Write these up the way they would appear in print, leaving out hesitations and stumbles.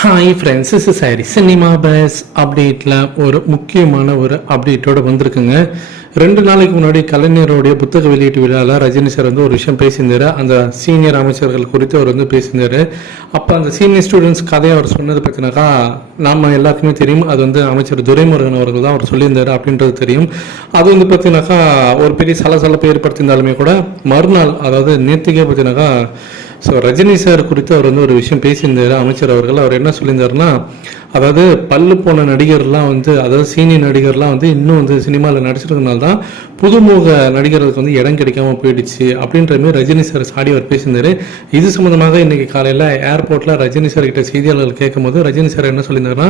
Hi friends, is sorry cinema bus அப்டேட்டில் ஒரு முக்கியமான ஒரு அப்டேட்டோடு வந்திருக்குங்க. 2 நாளைக்கு முன்னாடி கலைஞருடைய புத்தக வெளியீட்டு விழாவில் ரஜினி சார் வந்து ஒரு விஷயம் பேசியிருந்தார். அந்த சீனியர் அமைச்சர்கள் குறித்து அவர் வந்து பேசியிருந்தார். அப்போ அந்த சீனியர் ஸ்டூடெண்ட்ஸ் கதையை அவர் சொன்னது பார்த்தீங்கன்னாக்கா நம்ம எல்லாருக்குமே தெரியும். அது வந்து அமைச்சர் துரைமுருகன் அவர்கள் தான் அவர் சொல்லியிருந்தார் அப்படின்றது தெரியும். அது வந்து பார்த்தீங்கன்னாக்கா ஒரு பெரிய சலசலப்பை ஏற்படுத்தியிருந்தாலுமே கூட மறுநாள், அதாவது நேற்றுக்கே பார்த்தீங்கன்னாக்கா ரஜினி சார் குறித்து அவர் வந்து ஒரு விஷயம் பேசியிருந்தார். அமைச்சர் அவர்கள் அவர் என்ன சொல்லியிருந்தாருன்னா, அதாவது பல்லு போன நடிகர்லாம் வந்து, அதாவது சீனியர் நடிகர்லாம் வந்து இன்னும் வந்து சினிமாவில் நடிச்சிருக்கனால தான் புதுமுக நடிகர்களுக்கு வந்து இடம் கிடைக்காம போயிடுச்சு அப்படின்ற மாதிரி ரஜினி சார் சாடி அவர் பேசியிருந்தாரு. இது சம்பந்தமாக இன்னைக்கு காலையில் ஏர்போர்ட்டில் ரஜினி சார் கிட்ட செய்தியாளர்கள் கேட்கும் போது ரஜினி சார் என்ன சொல்லியிருந்தாருன்னா,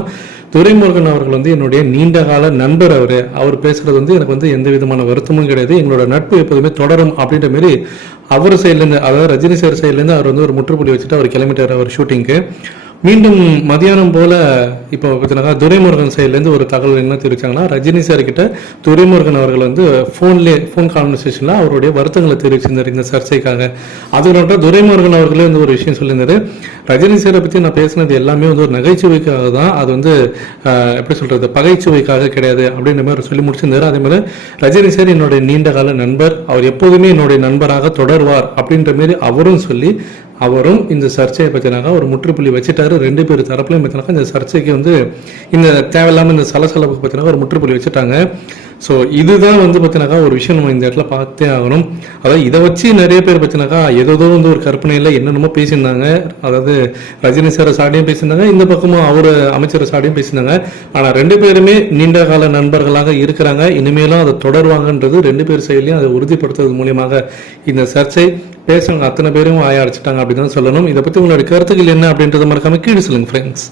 துரைமுருகன் அவர்கள் வந்து என்னுடைய நீண்ட கால நண்பர். அவர் பேசுறது வந்து எனக்கு வந்து எந்த விதமான வருத்தமும் கிடையாது, எங்களோட நட்பு எப்போதுமே தொடரும் அப்படின்ற மாதிரி அவர் சைட்லேருந்து, அதாவது ரஜினி சார் சைட்லேருந்து அவர் வந்து ஒரு முற்றுப்புள்ளி வச்சுட்டு அவர் கிளம்பிட்டார் அவர் ஷூட்டிங்க்கு. மீண்டும் மதியானம் போல் இப்போ பார்த்தீங்கன்னா துரைமுருகன் சைட்லேருந்து ஒரு தகவல் என்ன தெரிவிச்சாங்கன்னா, ரஜினி சார் கிட்ட துரைமுருகன் அவர்கள் வந்து ஃபோன் கான்வர்சேஷனில் அவருடைய வருத்தங்களை தெரிவிச்சிருந்தார் இந்த சர்ச்சைக்காக. அதோட துரைமுருகன் அவர்களே வந்து ஒரு விஷயம் சொல்லியிருந்தாரு, ரஜினி சாரை பற்றி நான் பேசினது எல்லாமே வந்து ஒரு நகைச்சுவைக்காக தான், அது வந்து எப்படி சொல்கிறது, பகைச்சுவைக்காக கிடையாது அப்படின்ற மாதிரி சொல்லி முடிச்சிருந்தாரு. அதே மாதிரி ரஜினி சார் என்னுடைய நீண்ட கால நண்பர், அவர் எப்போதுமே என்னுடைய நண்பராக தொடர்வார் அப்படின்ற மாரி அவரும் சொல்லி அவரும் இந்த சர்ச்சையை பற்றினாக்கா ஒரு முற்றுப்புள்ளி வச்சுட்டாரு. 2 பேர் தரப்புலையும் பார்த்தினாக்கா இந்த சர்ச்சைக்கு வந்து இந்த தேவையில்லாமல் இந்த சலசலப்புக்கு பார்த்தினாக்கா ஒரு முற்றுப்புள்ளி வச்சுட்டாங்க. ஸோ இதுதான் வந்து பார்த்தினாக்கா ஒரு விஷயம் நம்ம இந்த இடத்துல பார்த்தே ஆகணும். அதாவது இதை வச்சு நிறைய பேர் பார்த்தினாக்கா ஏதோ வந்து ஒரு கற்பனையில் என்னென்னமோ பேசியிருந்தாங்க. அதாவது ரஜினி சார் சாடியும் பேசியிருந்தாங்க, இந்த பக்கமும் அவர் அமைச்சர் சாடியும் பேசியிருந்தாங்க. ஆனால் 2 பேருமே நீண்ட கால நண்பர்களாக இருக்கிறாங்க, இனிமேலும் அதை தொடருவாங்கன்றது 2 பேர் சைட்லையும் அதை உறுதிப்படுத்துறது மூலியமாக இந்த சர்ச்சை பேசுறவங்க அத்தனை பேரும் ஆய அடிச்சிட்டாங்க அப்படின்னு தான் சொல்லணும். இதை பற்றி உங்களுடைய கருத்துக்கள் என்ன அப்படின்றத மறக்காம கீழே சொல்லுங்க ஃப்ரெண்ட்ஸ்.